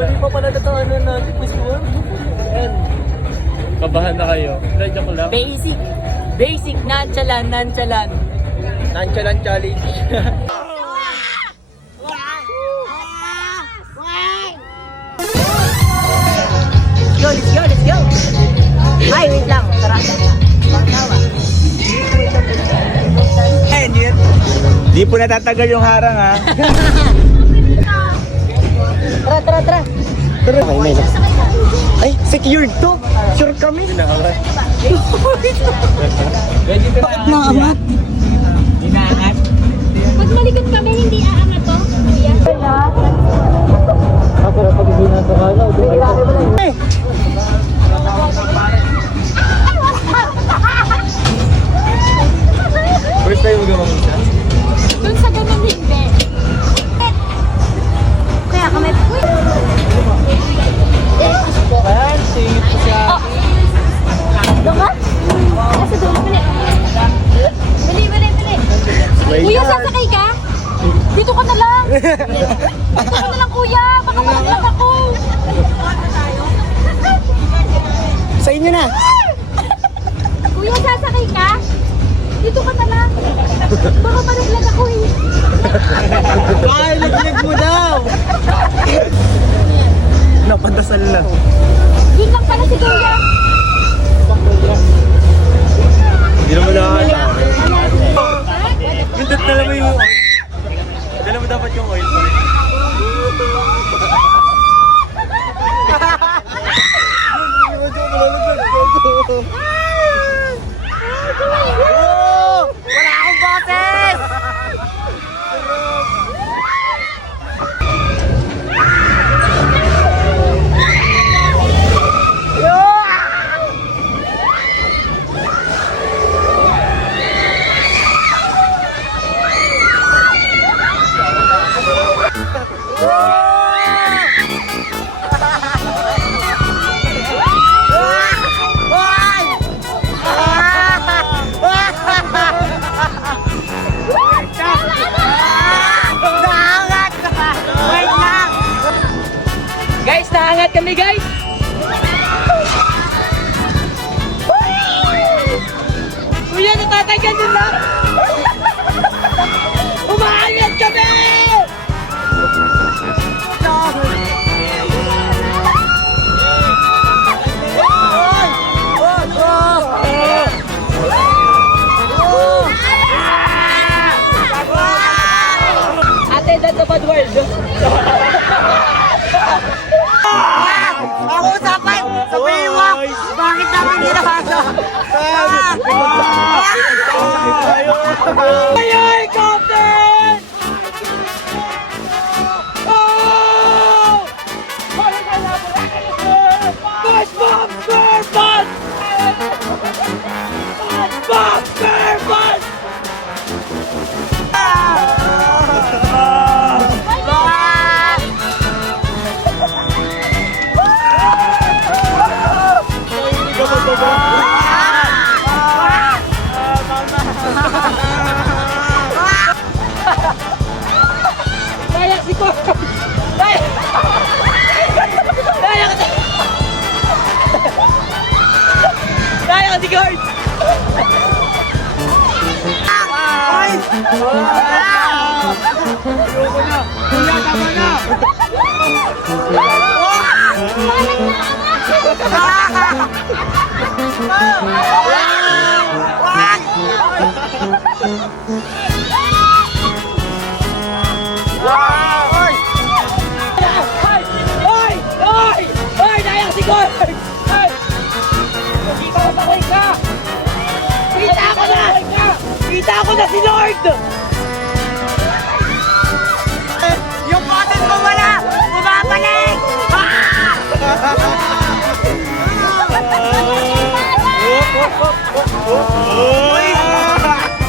Mali pa pala na ano natin, Miss Juan. Ayan. Kabahan na kayo. Try ko lang. Basic. Basic, nonchalant. Nonchalant challenge. Let's go. Ay, wait lang. Sarap lang. Di po natatagal yung harang ha. Tara. May ay, secured to. Sure kami. Naangat. Inaangat. Pag malikot kami, hindi aangat to, kuya. Ako na pag hindi nasa kalaw. First time mo gawin siya? Doon sa ganun hindi. Kaya kami, Ayan, singit po siya. doon ka? Nasa doon, bili. Kuya, sasakay ka? Dito ka na lang. Dito ka na lang, kuya. Baka malaglag ako. Sa inyo na. Kuya, sasakay ka? Dito ka na lang. Baka malaglag ako eh. Ay, laglag mo daw. Napadasal lang. Yun lang pala si kuya. Hindi naman nakakata. Pindot na naman yung oil. Dala mo dapat yung oil. Wala akong boses! Guys, naangat kami guys! Kuya, natatagan din lang! Umaangat kami! Ate, that's a bad word. Ako usapan! Sabihin mo! Bakit naman hindi nakasa? Ay, Captain! Oh! Push bomb! Square punch! Push bomb! Square punch! Kaya si Cor! Kaya si Cor! Ay! Ayoko na! Kuya, tama na! Ay! Dayang si Cor! Ay! Kita ko sakay ka! Kita ko na si Lord! Yung button ko wala! Bumabalik! Uy!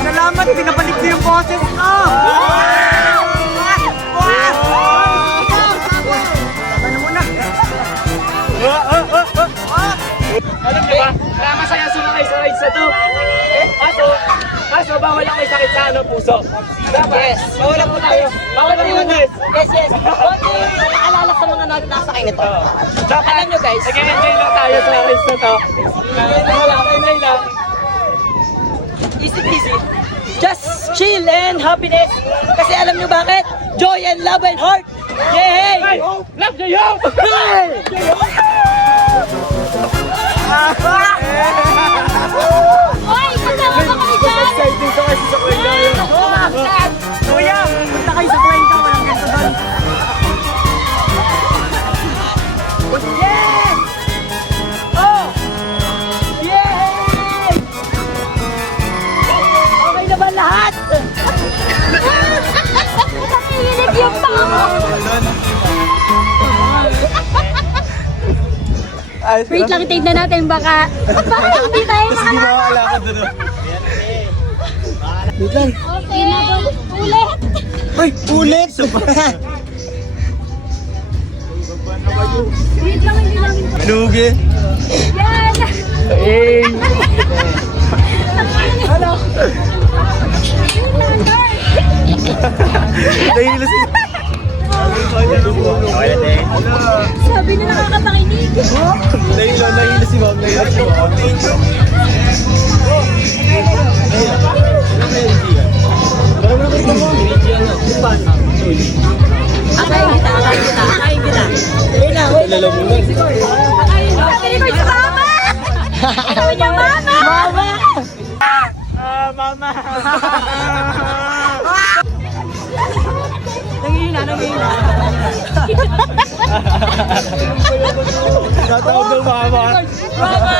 Salamat! Pinabalik ko yung boses ko! Ano mo na? Alam niyo ba? Kaya masaya sumakay sa rides na to. Kaso bawal lang may sakit sa puso. Dapat, bawal lang po tayo. Bawal lang po. Yes. Konti, naalala sa mga natin nakasakay nito. Alam nyo guys. Nag-enjoy lang tayo sa race na to. Enjoy lang. Easy peasy. Just chill and happiness. Kasi alam nyo bakit? Joy and love and heart. Yay! Love to you! Hoy, kasama ba kami dyan? Exciting to kasi sa kwento yun. Kuya, punta kayo sa kwento. Walang ganito doon. Yes! Oh! Yay! Okay na ba lahat? Nakihilig yung paa mo. Wait lang, tignan natin baka hindi tayo Hindi makalala. makakalakad doon. Wait lang. Okay na ba? Ulit. Uy, ulit! Wait lang, hindi lang. Lugi. Yan. Eh, Ano? Nahihilo si... Sabi na nakakapakinig. Nahihilo si ma'am. Nahihilo si ma'am. Akayin kita. Wait lang. Sabi ni Coach Mama. Sabi niya Mama. Mama! mama! Nangihina. Tatawag ng mama. Mama!